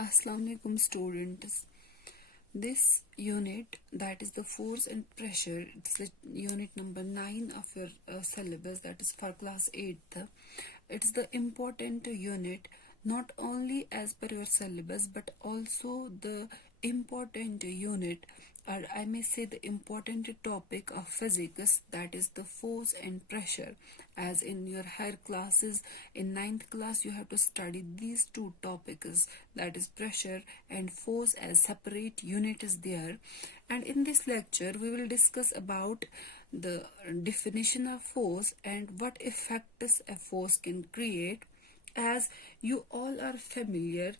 Assalamu alaikum students. This unit, that is the force and pressure, it's the unit number 9 of your syllabus, that is for class 8th. It's the important unit not only as per your syllabus but also the important unit, or I may say the important topic of physics, that is the force and pressure. As in your higher classes, in 9th class you have to study these two topics, that is pressure and force, as separate unit is there. And in this lecture we will discuss about the definition of force and what effects a force can create. As you all are familiar,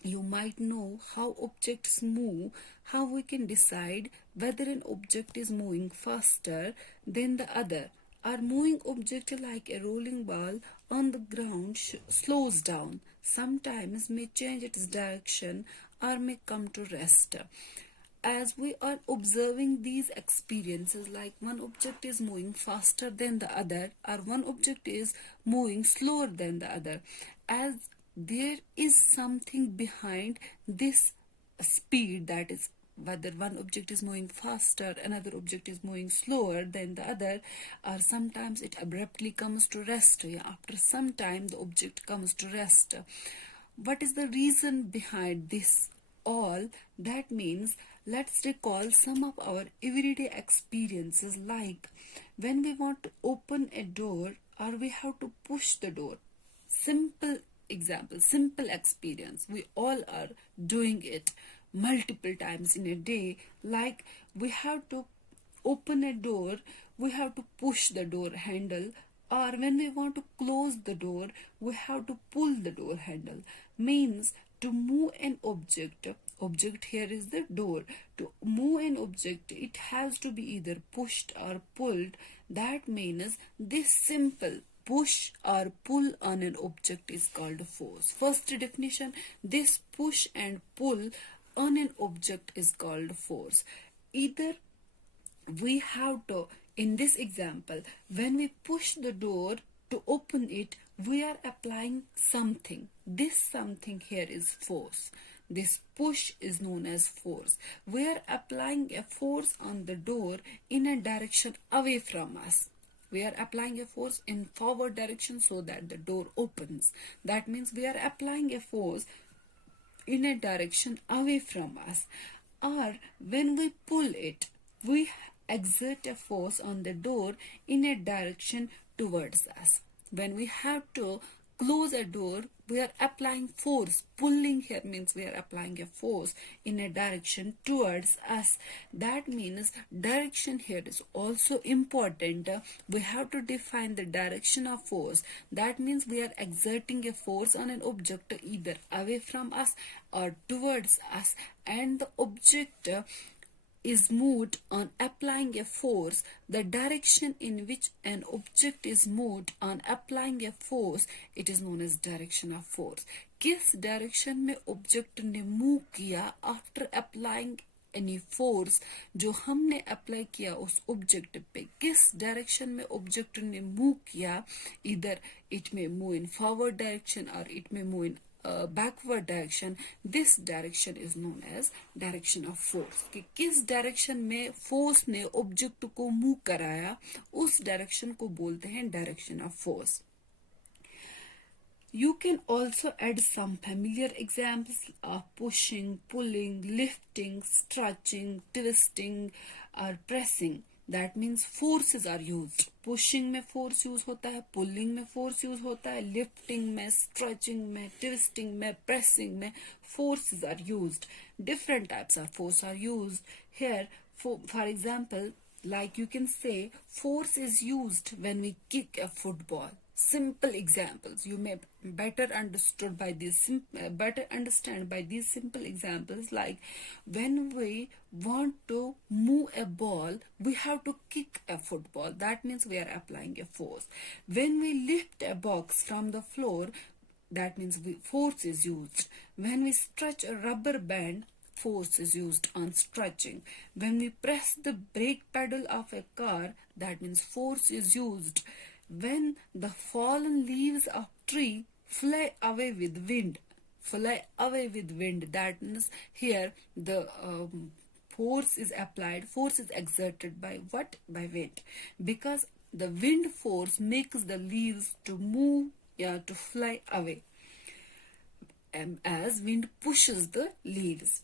you might know how objects move, how we can decide whether an object is moving faster than the other. Our moving object, like a rolling ball on the ground, slows down, sometimes may change its direction or may come to rest. As we are observing these experiences, like one object is moving faster than the other or one object is moving slower than the other, as there is something behind this speed, that is whether one object is moving faster, another object is moving slower than the other, or sometimes it abruptly comes to rest. After some time the object comes to rest. What is the reason behind this all? That means, let's recall some of our everyday experiences, like when we want to open a door or we have to push the door. Simple example, simple experience, we all are doing it multiple times in a day. Like we have to open a door, we have to push the door handle, or when we want to close the door, we have to pull the door handle. Means, to move an object here is the door, to move an object it has to be either pushed or pulled. That means this simple push or pull on an object is called force. First definition, this push and pull on an object is called force. Either we have to, in this example, when we push the door to open it, we are applying something. This something here is force. This push is known as force. We are applying a force on the door in a direction away from us. We are applying a force in forward direction so that the door opens. That means we are applying a force in a direction away from us. Or when we pull it, we exert a force on the door in a direction towards us. When we have to close a door, we are applying force. Pulling here means we are applying a force in a direction towards us. That means direction here is also important. We have to define the direction of force. That means we are exerting a force on an object either away from us or towards us, and the object is moved on applying a force. The direction in which an object is moved on applying a force, it is known as direction of force. किस direction में object ने move किया after applying any force, जो हमने apply किया उस object पे, किस डायरेक्शन में ऑब्जेक्ट ने मूव किया, इधर इट में मूव इन फॉरवर्ड डायरेक्शन और इट में move in backward direction. This direction is known as direction of force. कि किस डायरेक्शन में फोर्स ने ऑब्जेक्ट को मूव कराया, उस डायरेक्शन को बोलते हैं direction of force. You can also add some familiar examples of pushing, pulling, lifting, stretching, twisting or pressing. That means forces are used. Pushing में force use होता है, pulling में force use होता है, lifting में, stretching में, twisting में, pressing में forces are used. Different types of force are used here. For example, like you can say, force is used when we kick a football. Simple examples. You may better understand by these simple examples, like when we want to move a ball, we have to kick a football. That means we are applying a force. When we lift a box from the floor, that means force is used. When we stretch a rubber band, force is used on stretching. When we press the brake pedal of a car, that means force is used. When the fallen leaves of tree fly away with wind, fly away with wind. That means here the force is applied, force is exerted by what? By wind. Because the wind force makes the leaves to move, yeah, to fly away, as wind pushes the leaves.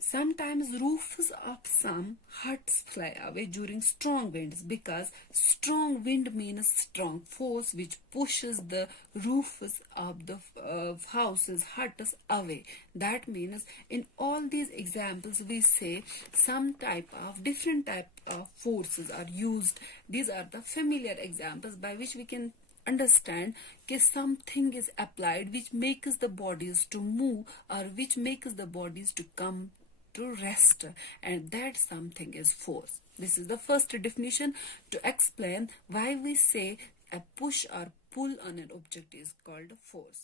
Sometimes roofs of some huts fly away during strong winds, because strong wind means strong force which pushes the roofs of the houses, huts away. That means in all these examples we say some type of different type of forces are used. These are the familiar examples by which we can understand that something is applied which makes the bodies to move, or which makes the bodies to come to rest, and that something is force. This is the first definition to explain why we say a push or pull on an object is called force.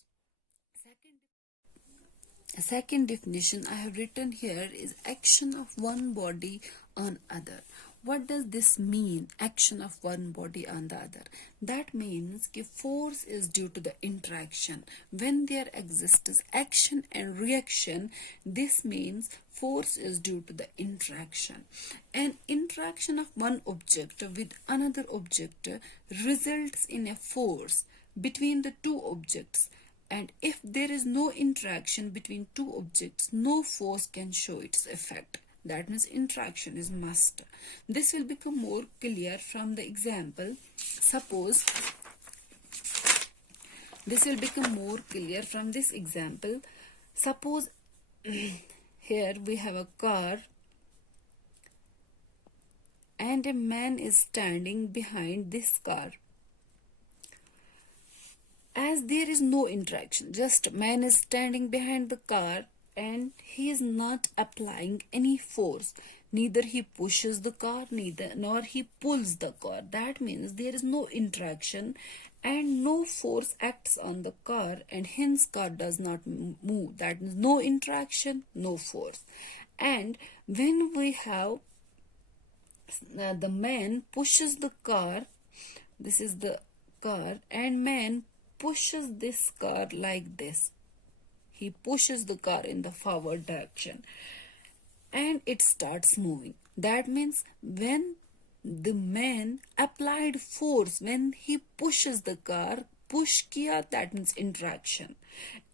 Second definition I have written here is action of one body on other. What does this mean, action of one body on the other? That means that force is due to the interaction. When there exists action and reaction, this means force is due to the interaction. An interaction of one object with another object results in a force between the two objects. And if there is no interaction between two objects, no force can show its effect. That means interaction is must. This will become more clear from the example. Suppose this will become more clear from this example. Suppose here we have a car and a man is standing behind this car. As there is no interaction, just man is standing behind the car and he is not applying any force. Neither he pushes the car, nor he pulls the car. That means there is no interaction and no force acts on the car, and hence car does not move. That means no interaction, no force. And when we have the man pushes the car, this is the car, and man pushes this car like this. He pushes the car in the forward direction and it starts moving. That means when the man applied force, when he pushes the car, push किया, that means interaction.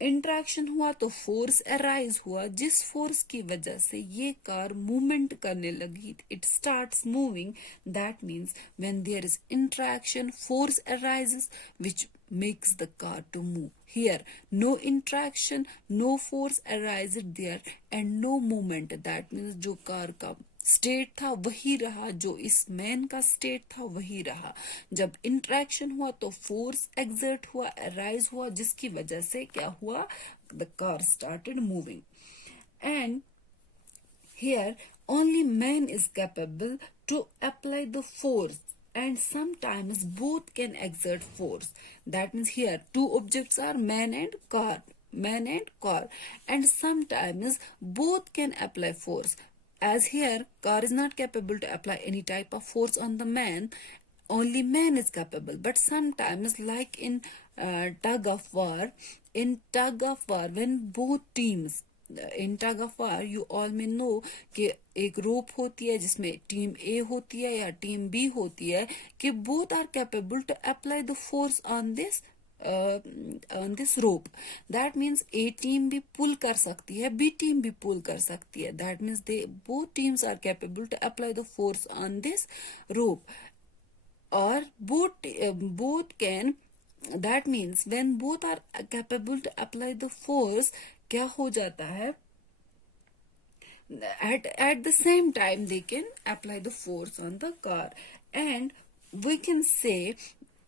Interaction हुआ तो force arise हुआ, जिस force की वजह से ये car movement करने लगी, it starts moving. That means when there is interaction, force arises which makes the car to move. Here no interaction, no force arises there and no movement. That means जो car का state था वही रहा, जो इस man का state था वही रहा. जब इंट्रैक्शन हुआ तो फोर्स एक्सर्ट हुआ, अराइज हुआ, जिसकी वजह से क्या हुआ, the car started moving. And here only man is capable to apply the force, and sometimes both can exert force. That means here two objects are man and car, and sometimes both can apply force. As here car is not capable to apply any type of force on the man, only man is capable. But sometimes, like in tug of war, when both teams, in tug of war you all में no कि एक रोप होती है जिसमें team ए होती है या team B होती है, कि both are capable to apply the force on this rope. That means a team भी पुल कर सकती है, बी टीम भी पुल कर सकती है. That means they both teams are capable to apply the force on this rope, और both can. That means when both are capable to apply the force, क्या हो जाता है, at the same time they can apply the force on the car. And we can say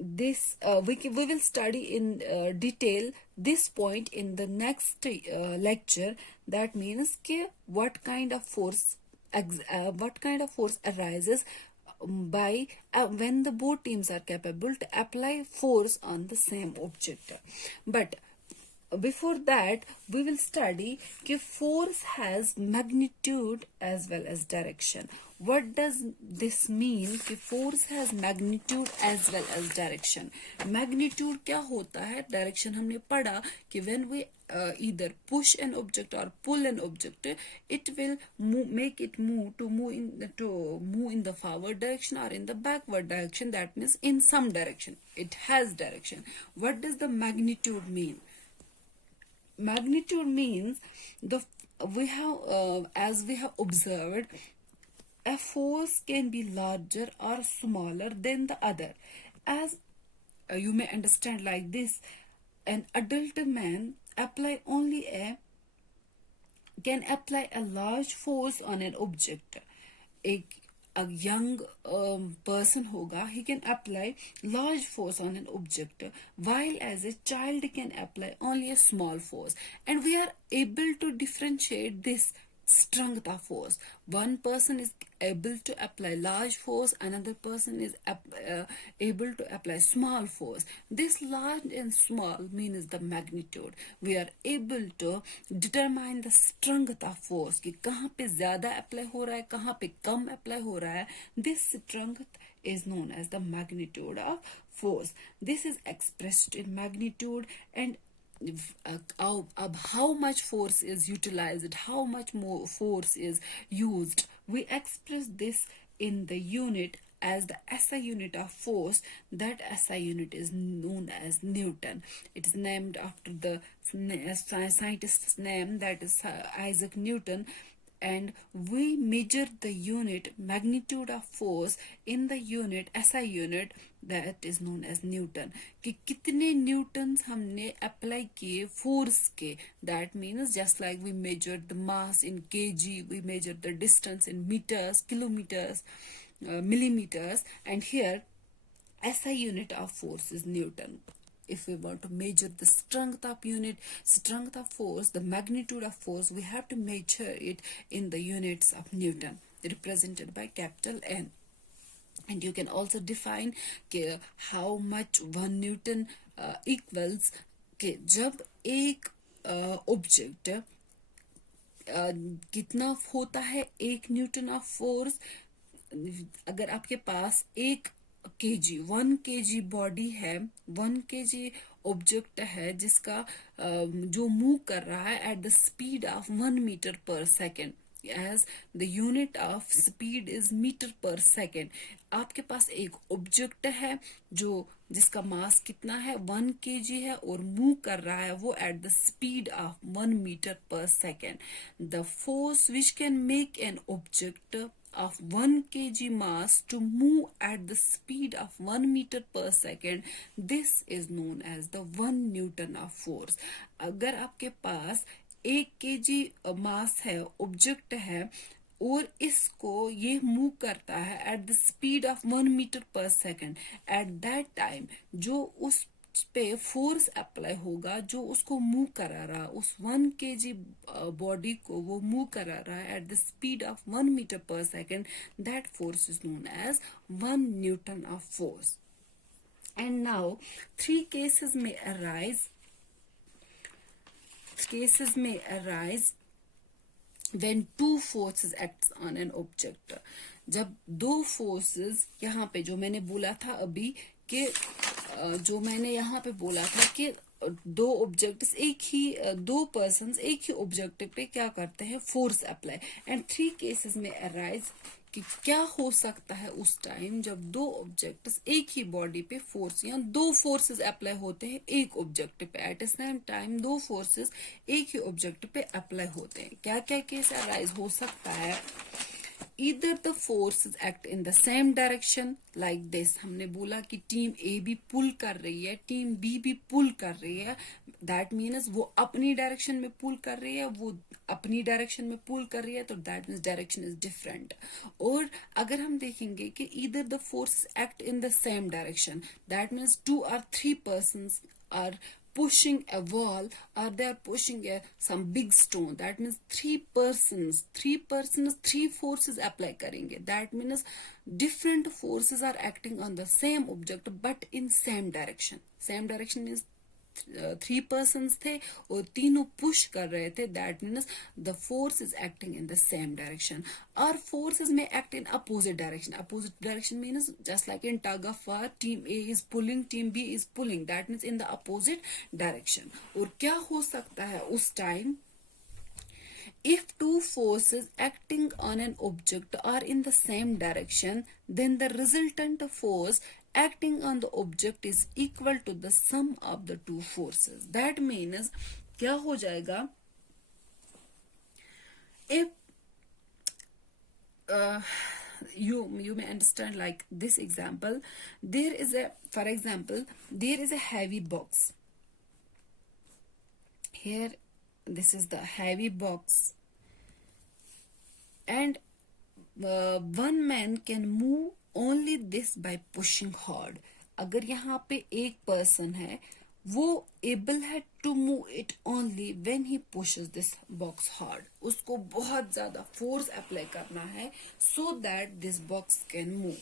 this, we will study in detail this point in the next lecture. That means what kind of force arises by when the both teams are capable to apply force on the same object. But before that we will study कि force has magnitude as well as direction. What does this mean कि force has magnitude as well as direction? Magnitude क्या होता है? Direction हमने पढ़ा कि when we either push an object or pull an object, it will make it move in the forward direction or in the backward direction. That means in some direction. It has direction. What does the magnitude mean? Magnitude means as we have observed, a force can be larger or smaller than the other. As you may understand like this, an adult man can apply a large force on an object. A young person hoga, he can apply large force on an object, while as a child can apply only a small force. And we are able to differentiate this strength of force. One person is able to apply large force, another person is able to apply small force. This large and small means the magnitude. We are able to determine the strength of force कि कहाँ पे ज़्यादा apply हो रहा है, कहाँ पे कम apply हो रहा है. This strength is known as the magnitude of force. This is expressed in magnitude, and how much force is utilized, how much more force is used. We express this in the unit as the SI unit of force. That SI unit is known as Newton. It is named after the scientist's name, that is Isaac Newton. And we measure the unit magnitude of force in the unit SI unit, that is known as Newton. कि कितने newtons हमने apply किए force के. That means just like we measured the mass in kg, we measure the distance in meters, kilometers, millimeters, and here SI unit of force is Newton. If we want to measure the strength of force, the magnitude of force, we have to measure it in the units of Newton, represented by capital N. And you can also define how much 1 Newton equals. जब एक object कितना होता है 1 newton of force. अगर आपके पास 1 kg body है, 1 kg object है जिसका जो मूव कर रहा है at the speed of 1 metre per second, as the unit of speed is meter per second. आपके पास एक ऑब्जेक्ट है जिसका मास कितना है 1 kg है और मूव कर रहा है वो at the speed of 1 metre per second. The force which can make an object of 1 kg mass to move at the speed of 1 meter per second, this is known as the 1 Newton of force. अगर आपके पास 1 kg मास है, object है, और इसको ये move करता है at the speed of 1 metre per second, at that time जो उस पे फोर्स अप्लाई होगा, जो उसको मूव करा रहा, उस 1 kg बॉडी को वो मूव करा रहा है at the speed of 1 metre per second, that force is known as 1 newton of force. And now 3 cases may arise when 2 forces act on an object. जब 2 forces, यहाँ पे जो मैंने बोला था अभी कि जो मैंने यहाँ पे बोला था कि 2 ऑब्जेक्ट्स दो पर्सन्स एक ही ऑब्जेक्ट पे क्या करते हैं, फोर्स अप्लाई. एंड 3 cases में अराइज कि क्या हो सकता है उस टाइम जब 2 ऑब्जेक्ट्स एक ही बॉडी पे फोर्स या 2 फोर्सेस अप्लाई होते हैं एक ऑब्जेक्ट पे at the same time, 2 forces एक ही ऑब्जेक्ट पे अप्लाई होते हैं. क्या क्या केस अराइज हो सकता है? Either the forces act in the same direction like this. हमने बोला कि टीम A भी पुल कर रही है, टीम B भी पुल कर रही है. That means वो अपनी डायरेक्शन में पुल कर रही है, वो अपनी डायरेक्शन में पुल कर रही है, तो that means direction is different. और अगर हम देखेंगे कि either the forces act in the same direction, that means 2 or 3 persons are pushing a wall or they are pushing some big stone, that means 3 persons 3 forces apply करेंगे. That means different forces are acting on the same object but in same direction. Same direction means 3 persons थे और तीनों push कर रहे थे, that means the force is acting in the same direction. और forces में act in opposite direction. Opposite direction means just like in tug of war, team A is pulling, team B is pulling, that means in the opposite direction. और क्या हो सकता है उस time? If two forces acting on an object are in the same direction, then the resultant force acting on the object is equal to the sum of the two forces. That means क्या हो जाएगा? If you may understand like this example, there is a, for example, there is a heavy box. Here, this is the heavy box, and one man can move only this by pushing hard. अगर यहाँ पे एक person है, वो able है to move it only when he pushes this box hard. उसको बहुत ज्यादा फोर्स अप्लाई करना है so that this box can move.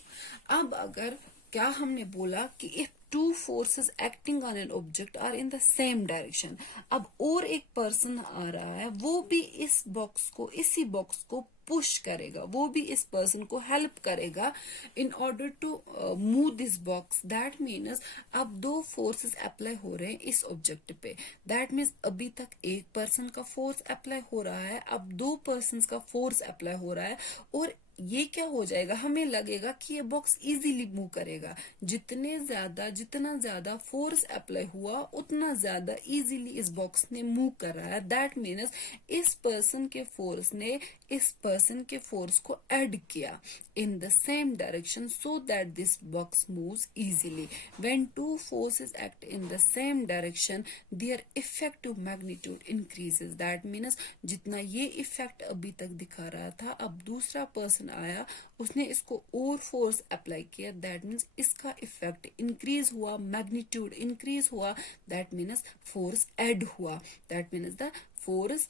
अब अगर क्या हमने बोला कि if two forces acting on an object are in the same direction, अब और एक पर्सन आ रहा है, वो भी इस बॉक्स को, इसी बॉक्स को पुश करेगा, वो भी इस पर्सन को हेल्प करेगा in order to move this box. That means अब दो फोर्सेस अप्लाई हो रहे हैं इस ऑब्जेक्ट पे. दैट मीन्स अभी तक एक पर्सन का फोर्स अप्लाई हो रहा है, अब दो पर्सन का फोर्स अप्लाई हो रहा है. और ये क्या हो जाएगा? हमें लगेगा कि ये बॉक्स इजीली मूव करेगा. जितना ज्यादा फोर्स अप्लाई हुआ उतना ज्यादा इजीली इस बॉक्स ने मूव कर रहा है. दैट मीन्स इस पर्सन के फोर्स ने इस पर्सन के फोर्स को ऐड किया in the same direction so that this box moves easily. When two forces act in the same direction, their effective magnitude increases. That means जितना ये effect अभी तक दिखा रहा था, अब दूसरा पर्सन आया, उसने इसको और फोर्स अप्लाई किया, दैट मीन्स इसका इफेक्ट इंक्रीज हुआ, मैग्नीट्यूड इंक्रीज हुआ. दैट मीन्स फोर्स ऐड हुआ. दैट मीन्स द फोर्स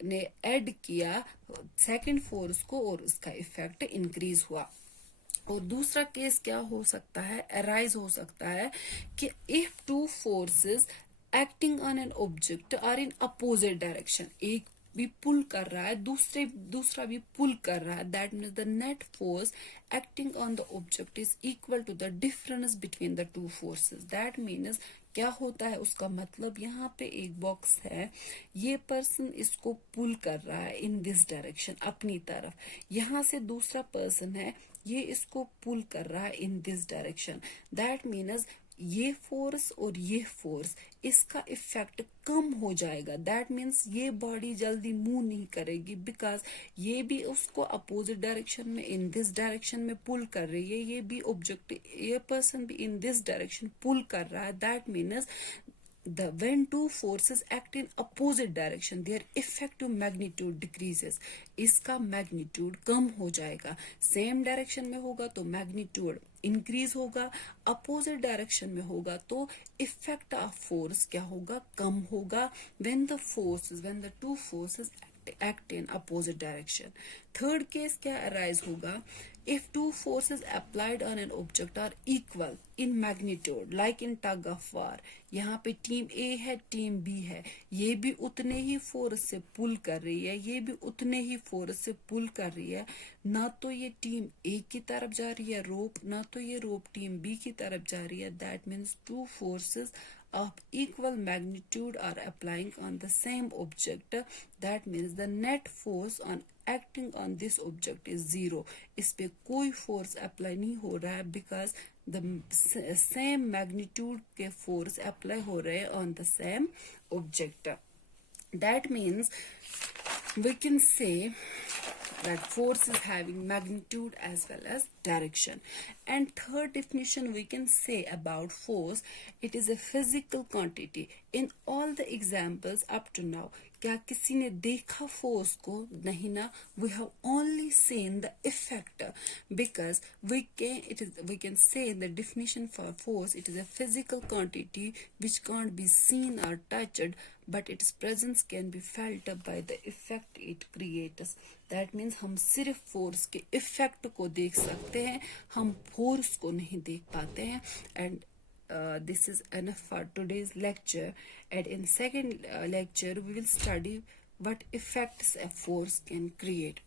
ने ऐड किया सेकंड फोर्स को और उसका इफेक्ट इंक्रीज हुआ. और दूसरा केस क्या हो सकता है? अराइज हो सकता है कि if two forces acting on an object are in opposite direction, एक भी पुल कर रहा है, दूसरा भी पुल कर रहा है, that means the net force acting on the object is equal to the difference between the two forces. That means क्या होता है? उसका मतलब यहाँ पे एक बॉक्स है, ये पर्सन इसको पुल कर रहा है इन दिस डायरेक्शन अपनी तरफ, यहाँ से दूसरा पर्सन है, ये इसको पुल कर रहा है in this direction. That means ये फोर्स और ये फोर्स, इसका इफेक्ट कम हो जाएगा. दैट मीन्स ये बॉडी जल्दी मूव नहीं करेगी बिकॉज ये भी उसको अपोजिट डायरेक्शन में इन दिस डायरेक्शन में पुल कर रही है, ये भी ऑब्जेक्ट, ये पर्सन भी इन दिस डायरेक्शन पुल कर रहा है. That means when two forces act in opposite direction, their effective magnitude decreases. इसका मैग्नीट्यूड कम हो जाएगा. सेम डायरेक्शन में होगा तो मैग्नीट्यूड इंक्रीज होगा, अपोजिट डायरेक्शन में होगा तो इफेक्ट ऑफ फोर्स क्या होगा? कम होगा. when the two forces act in opposite direction. Third case क्या अराइज होगा? If two forces applied on an object are equal in magnitude, like in tug of war, यहाँ पे टीम A है, team B है, ये भी उतने ही force से पुल कर रही है, ये भी उतने ही फोर्स से पुल कर रही है. ना तो ये टीम A की तरफ जा रही है रोप, ना तो ये रोप टीम B की तरफ जा रही है. That means two forces of equal magnitude are applying on the same object. That means the net force on acting on this object is zero. इस पे कोई फोर्स अप्लाई नहीं हो रहा है बिकॉज द सेम मैग्नीट्यूड के force apply हो रहे हैं on the same object. That means we can say that force is having magnitude as well as direction. And third definition we can say about force, it is a physical quantity. In all the examples up to now, क्या किसी ने देखा force को? नहीं ना. we have only seen the effect because we can say the definition for force, it is a physical quantity which can't be seen or touched but its presence can be felt by the effect it creates. That means हम सिर्फ force के effect को देख सकते हैं, हम force को नहीं देख पाते हैं. And this is enough for today's lecture, and in second lecture we will study what effects a force can create.